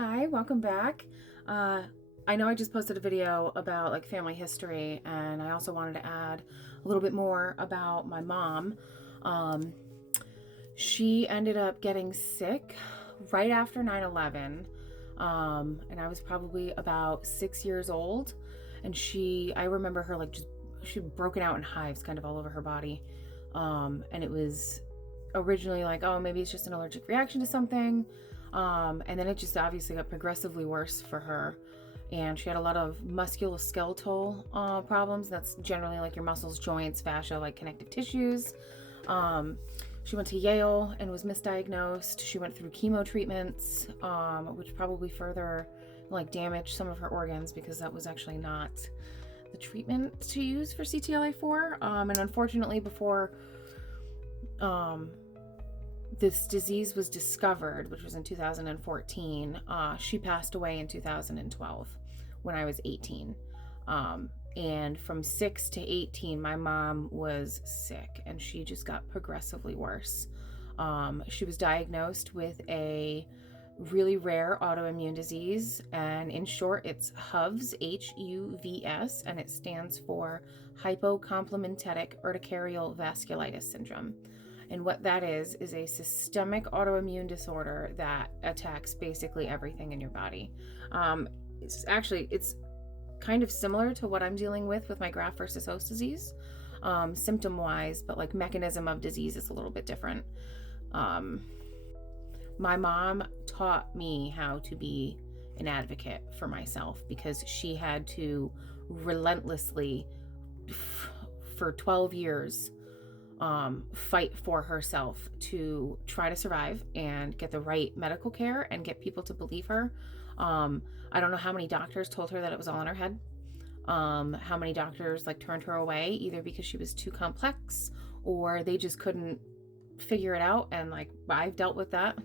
Hi, welcome back. Uh, I know I just posted a video about like family history, and I also wanted to add a little bit more about my mom. Um, she ended up getting sick right after 9/11, and I was probably about 6 years old. And I remember her like she'd broken out in hives kind of all over her body. And it was originally like, oh, maybe it's just an allergic reaction to something. And then it just obviously got progressively worse for her. And she had a lot of musculoskeletal problems. That's generally like your muscles, joints, fascia, like connective tissues. Um, she went to Yale and was misdiagnosed. She went through chemo treatments, which probably further like damaged some of her organs because that was actually not the treatment to use for CTLA4. And unfortunately, before um, this disease was discovered, which was in 2014, she passed away in 2012 when I was 18. And from 6 to 18, my mom was sick and she just got progressively worse. She was diagnosed with a really rare autoimmune disease, and in short, it's HUVS, HUVS, and it stands for hypocomplementic urticarial vasculitis syndrome. And what that is a systemic autoimmune disorder that attacks basically everything in your body. It's kind of similar to what I'm dealing with my graft versus host disease, symptom wise, but like mechanism of disease is a little bit different. My mom taught me how to be an advocate for myself because she had to relentlessly, for 12 years, fight for herself to try to survive and get the right medical care and get people to believe her. I don't know how many doctors told her that it was all in her head. How many doctors like turned her away either because she was too complex or they just couldn't figure it out. And like I've dealt with that.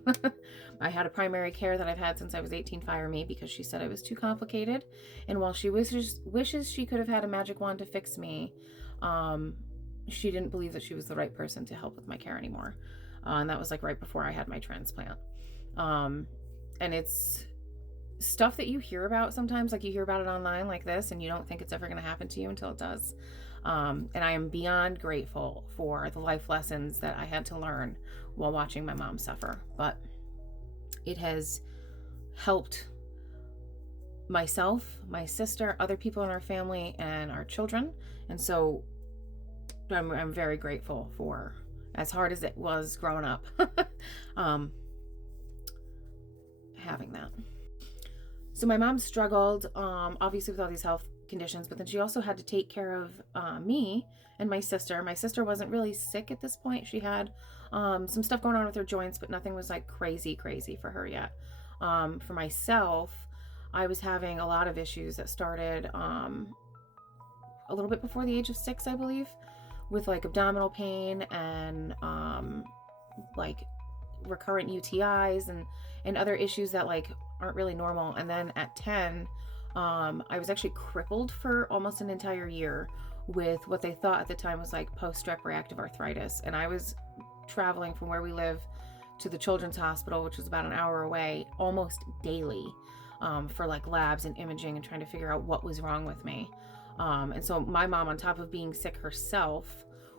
I had a primary care that I've had since I was 18 fire me because she said I was too complicated. And while she wishes she could have had a magic wand to fix me, she didn't believe that she was the right person to help with my care anymore. And that was like right before I had my transplant. And it's stuff that you hear about sometimes, like you hear about it online like this, and you don't think it's ever going to happen to you until it does. And I am beyond grateful for the life lessons that I had to learn while watching my mom suffer. But it has helped myself, my sister, other people in our family, and our children. And so I'm very grateful for, as hard as it was growing up, having that. So my mom struggled, obviously with all these health conditions, but then she also had to take care of me and my sister. My sister wasn't really sick at this point. She had some stuff going on with her joints, but nothing was like crazy for her yet. For myself, I was having a lot of issues that started a little bit before the age of 6, I believe, with like abdominal pain and like recurrent UTIs and other issues that like aren't really normal. And then at 10, I was actually crippled for almost an entire year with what they thought at the time was like post-strep reactive arthritis. And I was traveling from where we live to the children's hospital, which was about an hour away, almost daily, for like labs and imaging and trying to figure out what was wrong with me. And so my mom, on top of being sick herself,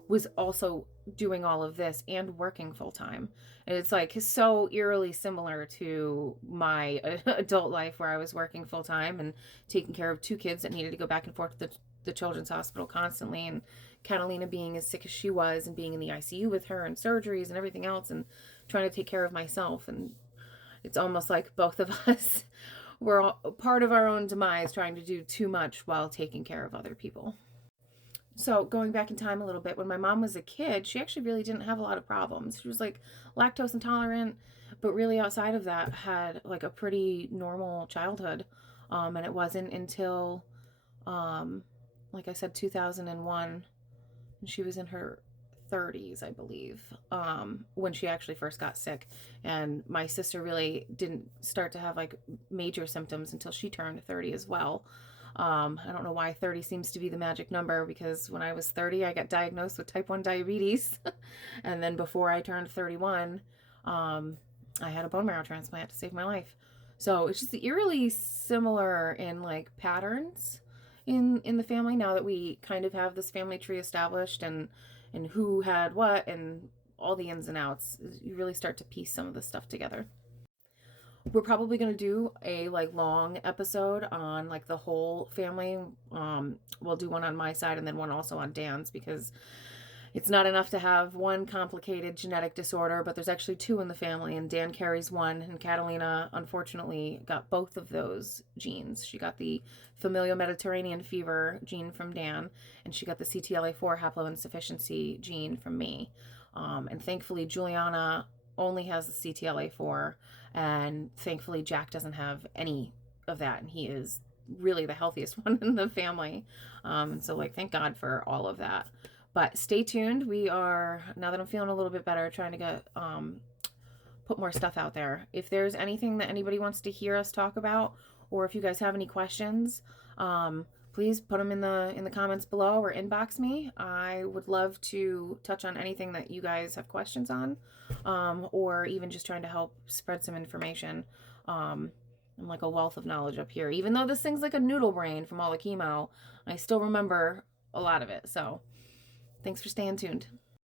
was also doing all of this and working full time. And it's like so eerily similar to my adult life where I was working full time and taking care of 2 kids that needed to go back and forth to the children's hospital constantly, and Catalina being as sick as she was and being in the ICU with her and surgeries and everything else and trying to take care of myself. And it's almost like both of us were all part of our own demise, trying to do too much while taking care of other people. So going back in time a little bit, when my mom was a kid, she actually really didn't have a lot of problems. She was like lactose intolerant, but really outside of that had like a pretty normal childhood. And it wasn't until, like I said, 2001, and she was in her 30s, I believe, when she actually first got sick. And my sister really didn't start to have like major symptoms until she turned 30 as well. I don't know why 30 seems to be the magic number, because when I was 30, I got diagnosed with type 1 diabetes. And then before I turned 31, I had a bone marrow transplant to save my life. So it's just eerily similar in like patterns in the family now that we kind of have this family tree established, and who had what and all the ins and outs. You really start to piece some of this stuff together. We're probably going to do a like long episode on like the whole family. We'll do one on my side and then one also on Dan's, because it's not enough to have one complicated genetic disorder, but there's actually two in the family, and Dan carries one, and Catalina unfortunately got both of those genes. She got the familial Mediterranean fever gene from Dan, and she got the CTLA4 haploinsufficiency gene from me. And thankfully Juliana only has the CTLA4, and thankfully Jack doesn't have any of that, and he is really the healthiest one in the family. And so like, thank God for all of that. But stay tuned. We are, now that I'm feeling a little bit better, trying to get put more stuff out there. If there's anything that anybody wants to hear us talk about, or if you guys have any questions, please put them in the comments below or inbox me. I would love to touch on anything that you guys have questions on, or even just trying to help spread some information. I'm like a wealth of knowledge up here. Even though this thing's like a noodle brain from all the chemo, I still remember a lot of it. So thanks for staying tuned.